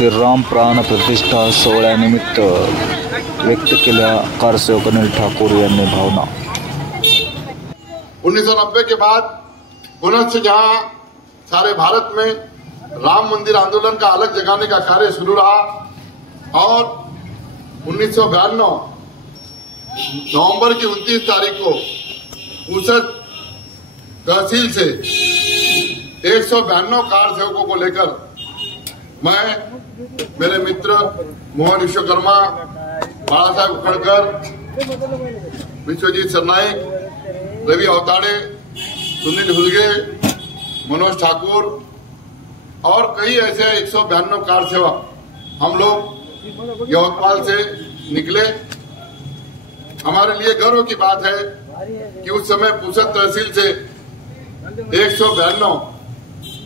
श्रीराम प्राण प्रतिष्ठा सोहळ्यानिमित्त व्यक्त केल्या कारसेवक अनिल ठाकुर यांनी भावना। 1990 के बाद पुनः से जहां सारे भारत में राम मंदिर आंदोलन का अलग जगाने का कार्य शुरू रहा और 1992 नवंबर की 29 तारीख को पूसद तहसील से 192 कार सेवकों को लेकर मैं, मेरे मित्र मोहन विश्वकर्मा, बाला साहेब उखड़कर, विश्वजीत सरनाईक, रवि अवताड़े, सुनील हुलगे, मनोज ठाकुर और कई ऐसे 192 कार सेवक हम लोग यवतमाल से निकले। हमारे लिए गर्व की बात है कि उस समय पूसद तहसील से 192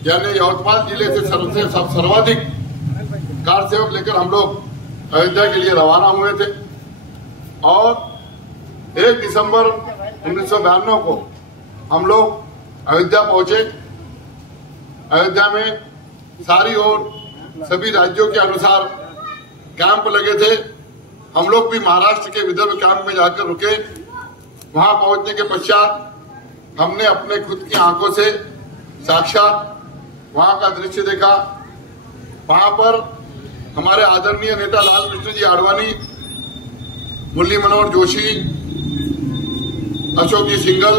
यानी यवतमाल जिले से सर्वाधिक कार सेवक लेकर हम लोग अयोध्या के लिए रवाना हुए थे और 1 दिसंबर 1992 को हम लोग अयोध्या पहुंचे। अयोध्या में सारी ओर सभी राज्यों के अनुसार कैंप लगे थे। हम लोग भी महाराष्ट्र के विदर्भ कैंप में जाकर रुके। वहां पहुंचने के पश्चात हमने अपने खुद की आंखों से साक्षात वहां का दृश्य देखा। वहां पर हमारे आदरणीय नेता लाल कृष्ण जी आडवाणी, मुरली मनोहर जोशी, अशोक जी सिंघल,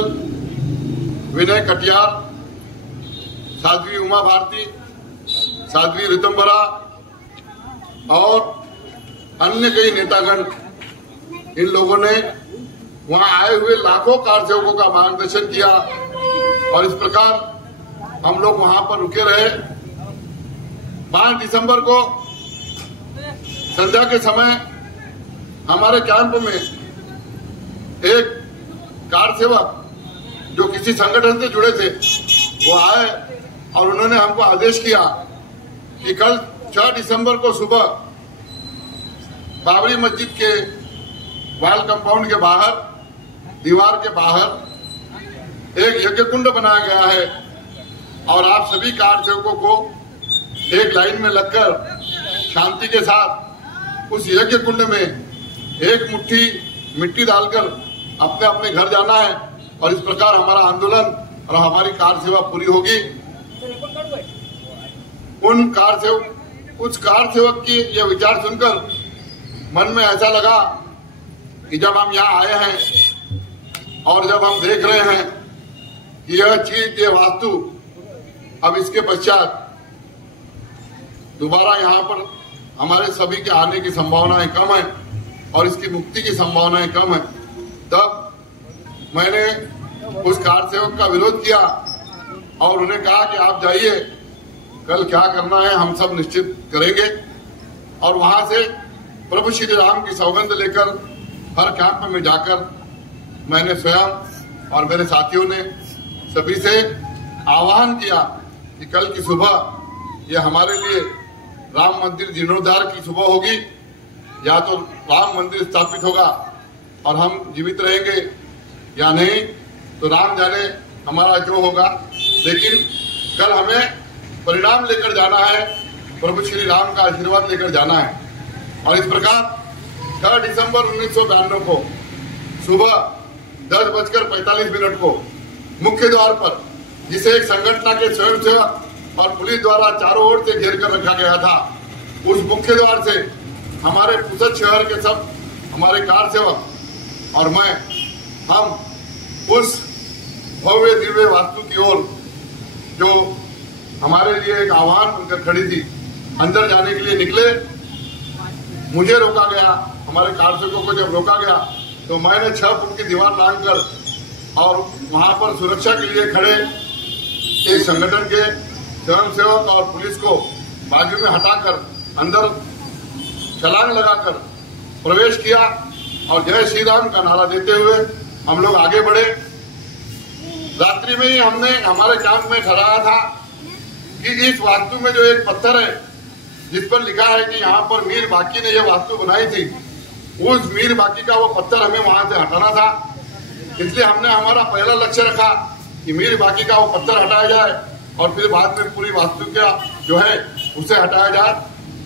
विनय कटियार, साध्वी उमा भारती, साध्वी ऋतंबरा और अन्य कई नेतागण, इन लोगों ने वहां आए हुए लाखों कार सेवकों का मार्गदर्शन किया और इस प्रकार हम लोग वहां पर रुके रहे। 5 दिसंबर को संध्या के समय हमारे कैंप में एक कार सेवक जो किसी संगठन से जुड़े थे वो आए और उन्होंने हमको आदेश किया कि कल 6 दिसंबर को सुबह बाबरी मस्जिद के वाल कंपाउंड के बाहर, दीवार के बाहर एक यज्ञ कुंड बनाया गया है और आप सभी कार सेवकों को एक लाइन में लगकर शांति के साथ उस यज्ञ कुंड में एक मुट्ठी मिट्टी डालकर अपने अपने घर जाना है और इस प्रकार हमारा आंदोलन और हमारी कार सेवा पूरी होगी। उस कार सेवक की यह विचार सुनकर मन में ऐसा लगा कि जब हम यहाँ आए हैं और जब हम देख रहे हैं कि यह चीज, ये वास्तु अब इसके पश्चात दोबारा यहाँ पर हमारे सभी के आने की संभावनाएं कम है और इसकी मुक्ति की संभावनाएं कम है, तब मैंने उस कार सेवक का विरोध किया और उन्हें कहा कि आप जाइए, कल क्या करना है हम सब निश्चित करेंगे। और वहां से प्रभु श्री राम की सौगंध लेकर हर कैंप में जाकर मैंने स्वयं और मेरे साथियों ने सभी से आह्वान किया कि कल की सुबह यह हमारे लिए राम मंदिर जीर्णोद्धार की सुबह होगी, या तो राम मंदिर स्थापित होगा और हम जीवित रहेंगे या नहीं तो राम जाने हमारा जो होगा, लेकिन कल हमें परिणाम लेकर जाना है, प्रभु श्री राम का आशीर्वाद लेकर जाना है। और इस प्रकार 4 दिसंबर 1992 को सुबह 10:45 को मुख्य द्वार पर, जिसे एक संगठन के स्वयंसेवक और पुलिस द्वारा चारों ओर से घेर कर रखा गया था, उस मुख्य द्वार से हमारे पूसद शहर के सब हमारे कार सेवक और मैं, हम उस भव्य दिव्य वास्तु की ओर जो हमारे लिए एक आह्वान बनकर खड़ी थी, अंदर जाने के लिए निकले। मुझे रोका गया, हमारे कार सेवकों को जब रोका गया तो मैंने 6 फुट की दीवार लांघकर और वहां पर सुरक्षा के लिए खड़े एक संगठन के स्वयंसेवक और पुलिस को बाजू में हटाकर अंदर छलांग लगाकर प्रवेश किया और जय श्री राम का नारा देते हुए हम लोग आगे बढ़े। रात्रि में ही हमने हमारे कैंप में ठहराया था कि इस वास्तु में जो एक पत्थर है जिस पर लिखा है कि यहाँ पर मीर बाकी ने यह वास्तु बनाई थी, उस मीर बाकी का वो पत्थर हमें वहां से हटाना था। इसलिए हमने हमारा पहला लक्ष्य रखा कि मीर बाकी का वो पत्थर हटाया जाए और फिर बाद में पूरी वास्तु का जो है उसे हटाया जाए।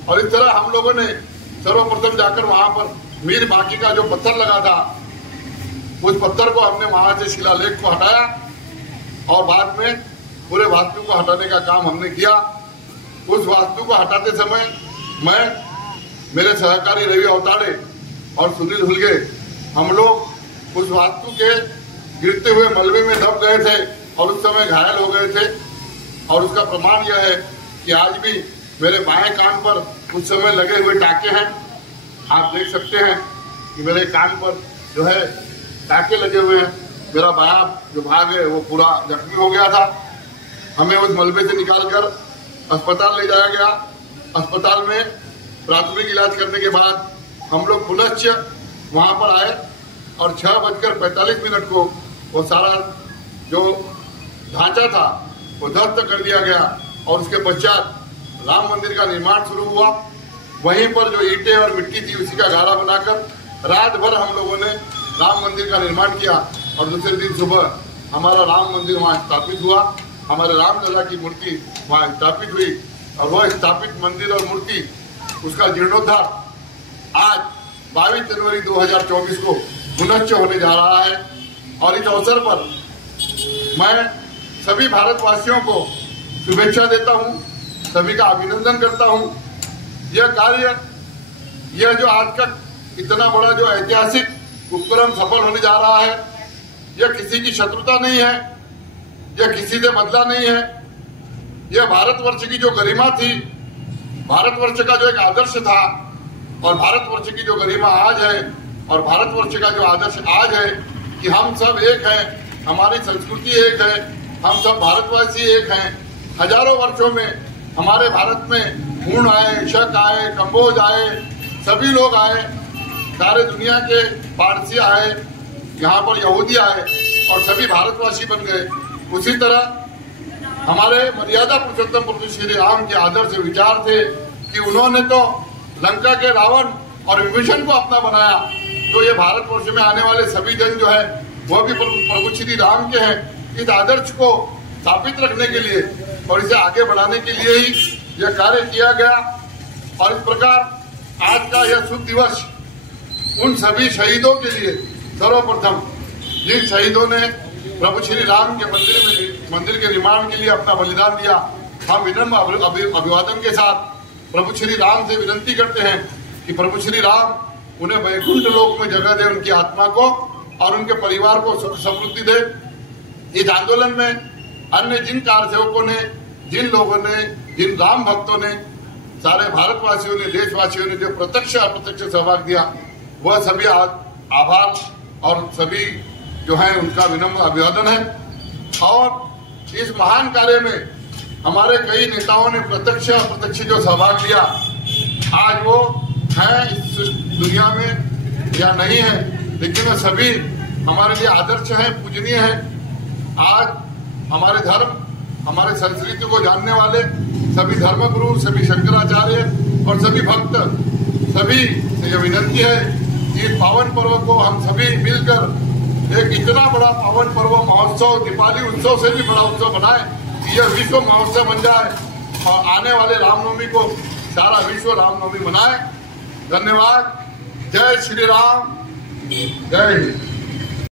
और इस तरह हम लोगों ने सर्वप्रथम जाकर वहां पर मीर बाकी का जो पत्थर लगा था, उस पत्थर को हमने वहां से शिलालेख को हटाया और बाद में पूरे वास्तु को हटाने का काम हमने किया। उस वास्तु को हटाते समय मैं, मेरे सहकारी रवि अवताड़े और सुनील हुलगे, हम लोग उस वास्तु के गिरते हुए मलबे में दब गए थे और उस समय घायल हो गए थे। और उसका प्रमाण यह है कि आज भी मेरे बाएं कान पर उस समय लगे हुए टाके हैं। आप देख सकते हैं कि मेरे कान पर जो है टाके लगे हुए हैं। मेरा बायां जो भाग है वो पूरा जख्मी हो गया था। हमें उस मलबे से निकालकर अस्पताल ले जाया गया। अस्पताल में प्राथमिक इलाज करने के बाद हम लोग पुनश्च वहां पर आए और 6:45 को वो सारा जो ढांचा था वो ध्वस्त कर दिया गया और उसके पश्चात राम मंदिर का निर्माण शुरू हुआ। वहीं पर जो ईंटें और मिट्टी थी उसी का गारा बनाकर रात भर हम लोगों ने राम मंदिर का निर्माण किया और दूसरे दिन सुबह हमारा राम मंदिर वहाँ स्थापित हुआ। हमारे रामलला की मूर्ति वहाँ स्थापित हुई और वह स्थापित मंदिर और मूर्ति उसका जीर्णोद्धार आज 22 जनवरी 2024 को पुनश्च होने जा रहा है। और इस अवसर पर मैं सभी भारतवासियों को शुभेच्छा देता हूं, सभी का अभिनंदन करता हूं। यह कार्य, यह जो आज का इतना बड़ा जो ऐतिहासिक उपक्रम सफल होने जा रहा है, यह किसी की शत्रुता नहीं है, यह किसी से बदला नहीं है। यह भारतवर्ष की जो गरिमा थी, भारतवर्ष का जो एक आदर्श था और भारतवर्ष की जो गरिमा आज है और भारतवर्ष का जो आदर्श आज है कि हम सब एक हैं, हमारी संस्कृति एक है, हम सब भारतवासी एक हैं। हजारों वर्षों में हमारे भारत में हूण आए, शक आए, कंबोज आए, सभी लोग आए, सारे दुनिया के पारसी आए, यहाँ पर यहूदी आए और सभी भारतवासी बन गए। उसी तरह हमारे मर्यादा पुरुषोत्तम प्रभु श्री राम के आदर्श विचार थे कि उन्होंने तो लंका के रावण और विभीषण को अपना बनाया, तो ये भारतवर्ष में आने वाले सभी जन जो है वह भी प्रभु श्री राम के हैं। इस आदर्श को स्थापित रखने के लिए और इसे आगे बढ़ाने के लिए ही यह कार्य किया गया। और इस प्रकार आज का यह शुभ दिवस उन सभी शहीदों के लिए, सर्वप्रथम जिन शहीदों ने प्रभु श्री राम के मंदिर के निर्माण के लिए अपना बलिदान दिया, हम विनम्र अभिवादन के साथ प्रभु श्री राम से विनती करते हैं कि प्रभु श्री राम उन्हें वैकुंठ लोक में जगह दे, उनकी आत्मा को और उनके परिवार को सुख समृद्धि दे। इस आंदोलन में अन्य जिन कारसेवकों ने, जिन लोगों ने, जिन राम भक्तों ने, सारे भारतवासियों ने, देशवासियों ने जो प्रत्यक्ष अप्रत्यक्ष सहभाग दिया, वह सभी आभार और सभी जो है उनका विनम्र अभिवादन है। और इस महान कार्य में हमारे कई नेताओं ने प्रत्यक्ष अप्रत्यक्ष जो सहभाग लिया, आज वो है इस दुनिया में या नहीं है, लेकिन वे सभी हमारे लिए आदर्श हैं, पूजनीय हैं। आज हमारे धर्म, हमारे संस्कृति को जानने वाले सभी धर्मगुरु, सभी शंकराचार्य और सभी भक्त, सभी से यह विनती है कि इस पावन पर्व को हम सभी मिलकर एक इतना बड़ा पावन पर्व, महोत्सव, दीपावली उत्सव से भी बड़ा उत्सव बनाए कि यह विश्व महोत्सव बन जाए और आने वाले रामनवमी को सारा विश्व रामनवमी मनाए। धन्यवाद। जय श्री राम, जय हिंद।